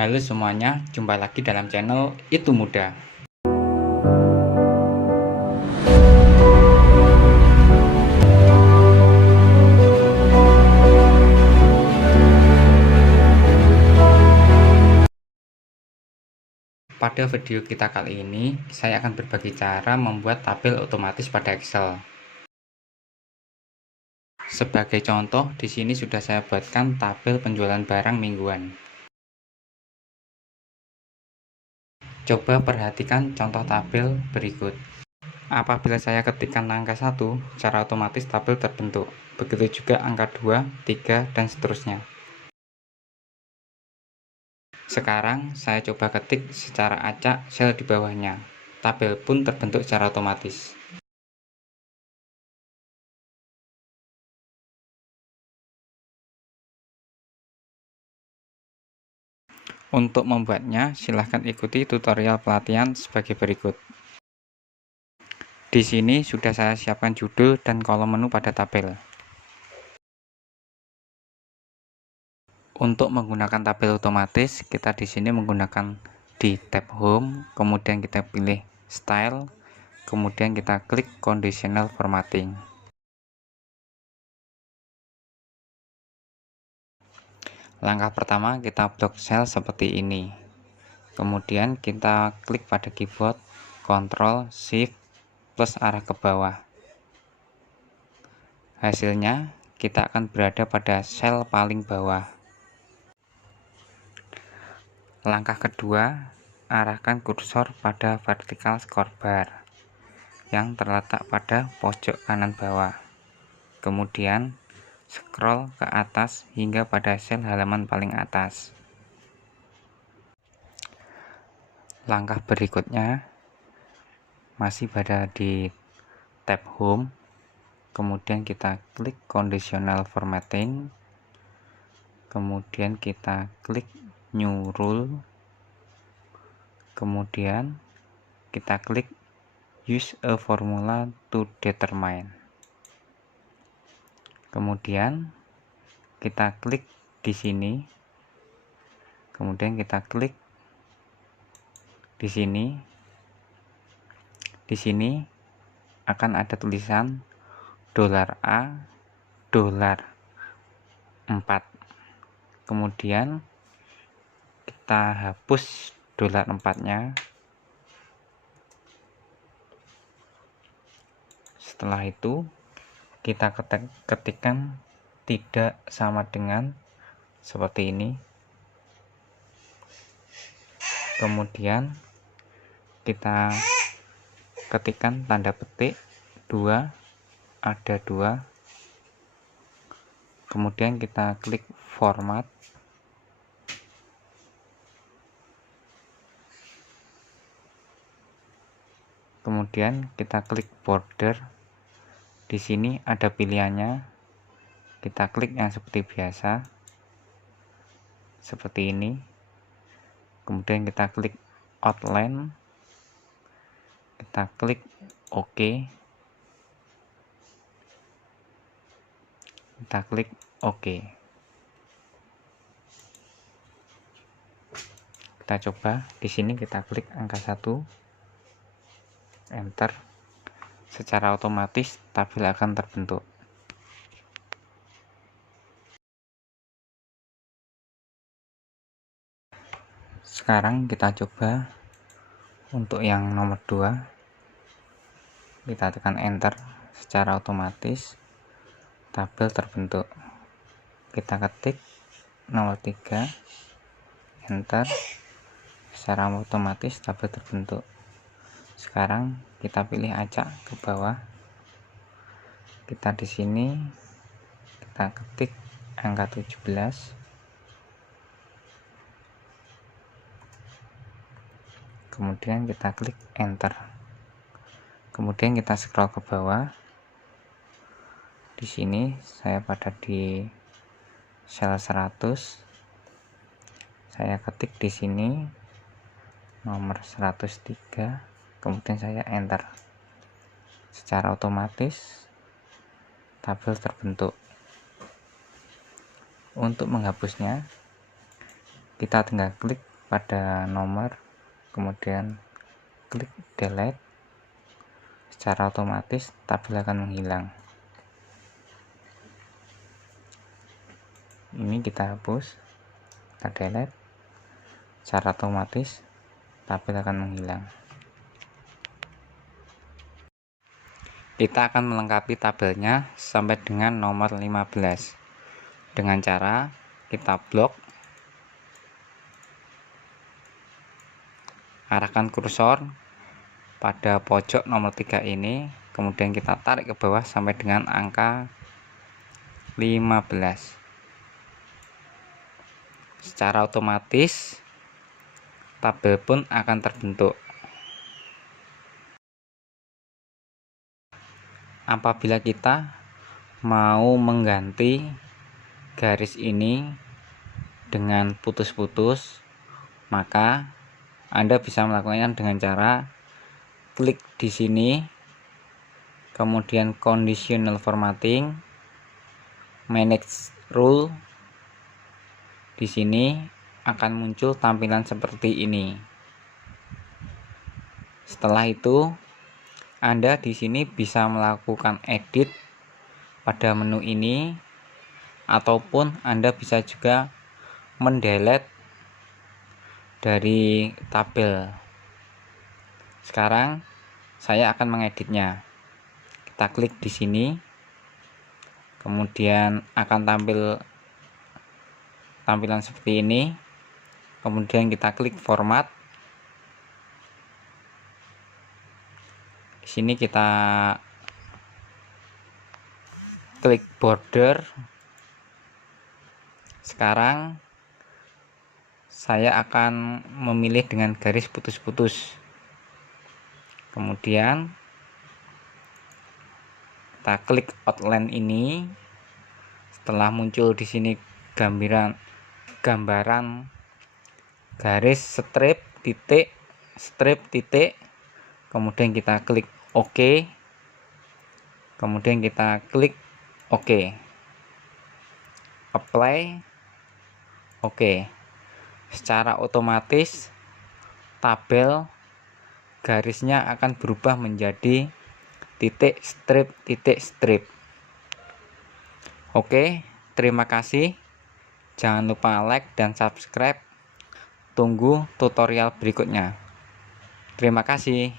Halo semuanya, jumpa lagi dalam channel Itu Mudah. Pada video kita kali ini, saya akan berbagi cara membuat tabel otomatis pada Excel. Sebagai contoh, di sini sudah saya buatkan tabel penjualan barang mingguan. Coba perhatikan contoh tabel berikut. Apabila saya ketikkan angka 1, secara otomatis tabel terbentuk. Begitu juga angka 2, 3, dan seterusnya. Sekarang saya coba ketik secara acak sel di bawahnya. Tabel pun terbentuk secara otomatis. Untuk membuatnya, silahkan ikuti tutorial pelatihan sebagai berikut. Di sini sudah saya siapkan judul dan kolom menu pada tabel. Untuk menggunakan tabel otomatis, kita di sini menggunakan di tab Home, kemudian kita pilih Style, kemudian kita klik Conditional Formatting. Langkah pertama, kita blok sel seperti ini. Kemudian kita klik pada keyboard Ctrl Shift plus arah ke bawah. Hasilnya kita akan berada pada sel paling bawah. Langkah kedua, arahkan kursor pada vertical scrollbar yang terletak pada pojok kanan bawah. Kemudian scroll ke atas hingga pada sel halaman paling atas. Langkah berikutnya masih berada di tab Home, kemudian kita klik Conditional Formatting, kemudian kita klik New Rule, kemudian kita klik Use a Formula to Determine. Kemudian kita klik di sini, kemudian kita klik di sini. Di sini akan ada tulisan $A, $4. Kemudian kita hapus $4-nya. Setelah itu kita ketikkan tidak sama dengan seperti ini. Kemudian kita ketikkan tanda petik 2, ada 2. Kemudian kita klik format. Kemudian kita klik border. Di sini ada pilihannya. Kita klik yang seperti biasa. Seperti ini. Kemudian kita klik outline. Kita klik OK. Kita klik OK. Kita coba di sini, kita klik angka 1, enter. Secara otomatis tabel akan terbentuk. Sekarang kita coba untuk yang nomor 2. Kita tekan enter, secara otomatis tabel terbentuk. Kita ketik nomor 3, enter, secara otomatis tabel terbentuk. Sekarang kita pilih acak ke bawah. Kita di sini kita ketik angka 17. Kemudian kita klik enter. Kemudian kita scroll ke bawah. Di sini saya pada di sel 100. Saya ketik di sini nomor 103. Kemudian saya enter. Secara otomatis tabel terbentuk. Untuk menghapusnya, kita tinggal klik pada nomor, kemudian klik delete, secara otomatis tabel akan menghilang. Ini kita hapus, kita delete, secara otomatis tabel akan menghilang. Kita akan melengkapi tabelnya sampai dengan nomor 15 dengan cara kita blok, arahkan kursor pada pojok nomor 3 ini, kemudian kita tarik ke bawah sampai dengan angka 15. Secara otomatis tabel pun akan terbentuk. Apabila kita mau mengganti garis ini dengan putus-putus, maka Anda bisa melakukannya dengan cara klik di sini, kemudian conditional formatting, manage rule. Di sini akan muncul tampilan seperti ini. Setelah itu Anda di sini bisa melakukan edit pada menu ini, ataupun Anda bisa juga mendelete dari tabel. Sekarang saya akan mengeditnya. Kita klik di sini, kemudian akan tampil tampilan seperti ini. Kemudian kita klik format. Di sini kita klik border. Sekarang saya akan memilih dengan garis putus-putus. Kemudian kita klik outline ini. Setelah muncul di sini gambaran garis strip titik, kemudian kita klik OK, kemudian kita klik OK, apply, OK. Secara otomatis tabel garisnya akan berubah menjadi titik strip. Oke, terima kasih. Jangan lupa like dan subscribe. Tunggu tutorial berikutnya. Terima kasih.